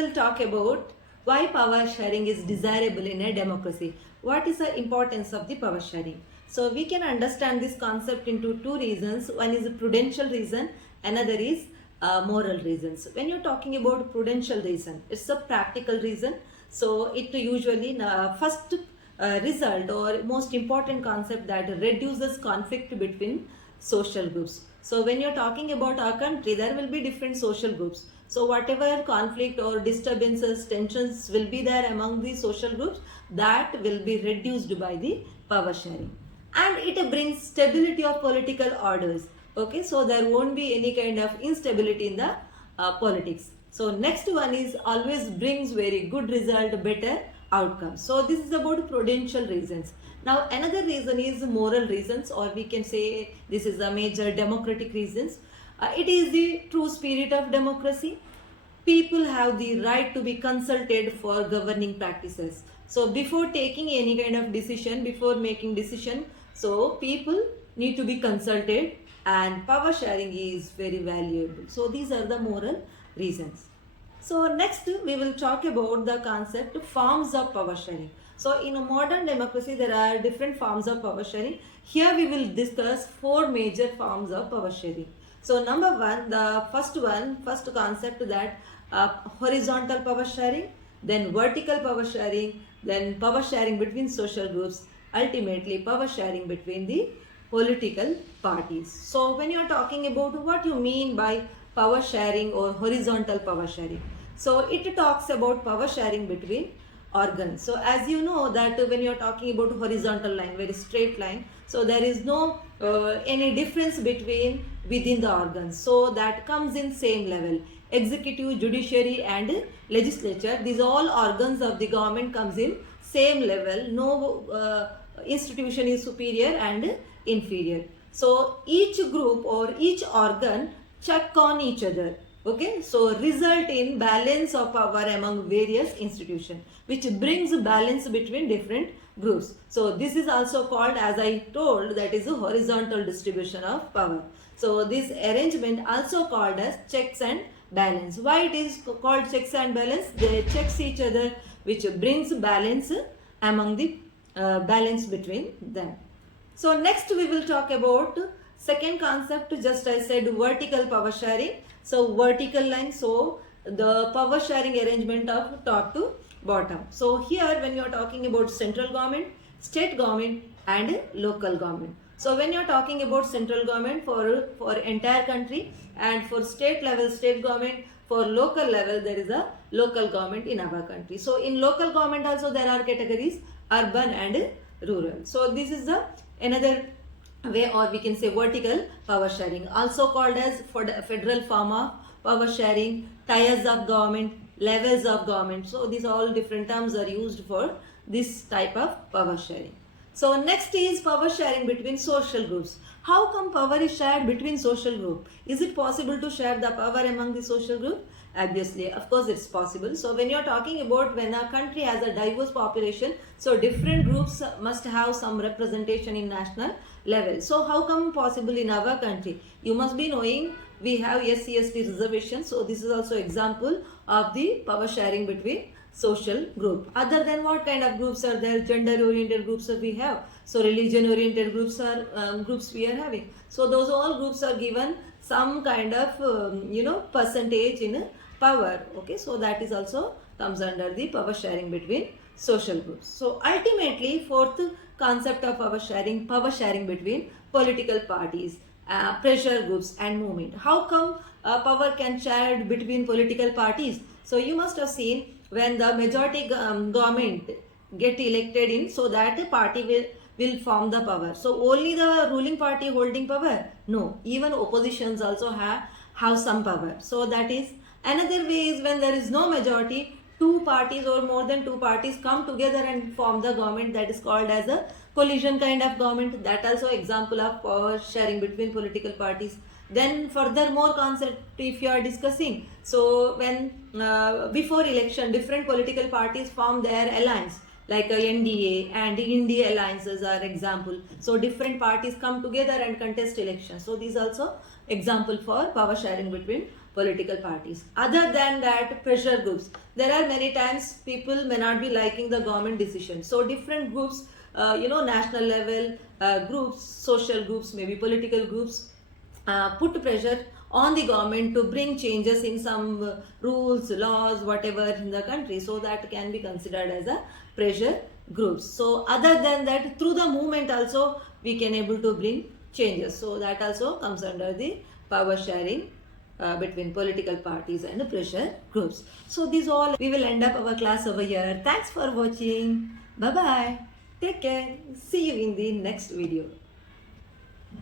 will talk about why power sharing is desirable in a democracy. What is the importance of the power sharing? So we can understand this concept into two reasons. One is a prudential reason, another is moral reasons. When you're talking about prudential reason, it's a practical reason. So it usually first result or most important concept that reduces conflict between social groups. So when you're talking about our country, there will be different social groups. So whatever conflict or disturbances, tensions will be there among the social groups, that will be reduced by the power sharing. And it brings stability of political orders. Okay, so there won't be any kind of instability in the politics. So next one is always brings very good result, better outcome. So this is about prudential reasons. Now another reason is moral reasons, or we can say this is a major democratic reasons. It is the true spirit of democracy. People have the right to be consulted for governing practices. So before taking any kind of decision, before making decision, so people need to be consulted, and power sharing is very valuable. So these are the moral reasons. So next we will talk about the concept forms of power sharing. So in a modern democracy there are different forms of power sharing. Here we will discuss four major forms of power sharing. So number one, the first concept that horizontal power sharing, then vertical power sharing, then power sharing between social groups, ultimately power sharing between the political parties. So when you are talking about what you mean by power sharing or horizontal power sharing, so it talks about power sharing between organs. So as you know that when you are talking about horizontal line, very straight line, so there is no any difference between within the organs, so that comes in same level. Executive, judiciary and legislature, these all organs of the government comes in same level. No institution is superior and inferior. So each group or each organ check on each other. Okay, so result in balance of power among various institutions, which brings balance between different groups. So this is also called, as I told, that is a horizontal distribution of power. So this arrangement also called as checks and balance. Why it is called checks and balance? They checks each other, which brings balance among the balance between them. So next we will talk about second concept, just I said vertical power sharing. So vertical line, so the power sharing arrangement of top to bottom. So here when you are talking about central government, state government and local government. So when you are talking about central government for entire country, and for state level state government, for local level there is a local government in our country. So in local government also there are categories, urban and rural. So this is the another way, or we can say vertical power sharing, also called as for the federal form of power sharing, tiers of government, levels of government. So these all different terms are used for this type of power sharing. So next is power sharing between social groups. How come power is shared between social group? Is it possible to share the power among the social group? Obviously, of course it's possible. So when you're talking about when a country has a diverse population, so different groups must have some representation in national level. So how come possible in our country? You must be knowing we have SC/ST reservation. So this is also example of the power sharing between social group. Other than what kind of groups are there? Gender oriented groups we have. So religion oriented groups are groups we are having. So those all groups are given some kind of percentage in power. Okay, so that is also comes under the power sharing between social groups. So ultimately fourth concept of power sharing between political parties, pressure groups and movement. How come power can shared between political parties? So you must have seen when the majority government get elected in, so that the party will form the power. So only the ruling party holding power? No, even oppositions also have some power. So that is another way is when there is no majority, two parties or more than two parties come together and form the government, that is called as a coalition kind of government. That also example of power sharing between political parties. Then furthermore concept if you are discussing, so when before election different political parties form their alliance, like NDA and India alliances are example. So different parties come together and contest elections. So these also example for power sharing between political parties. Other than that, pressure groups. There are many times people may not be liking the government decision. So different groups, national level groups, social groups, maybe political groups, put pressure on the government to bring changes in some rules, laws, whatever in the country. So that can be considered as a pressure groups. So other than that, through the movement also we can able to bring changes. So that also comes under the power sharing between political parties and pressure groups. So these all, we will end up our class over here. Thanks for watching. Bye bye. Take care. See you in the next video.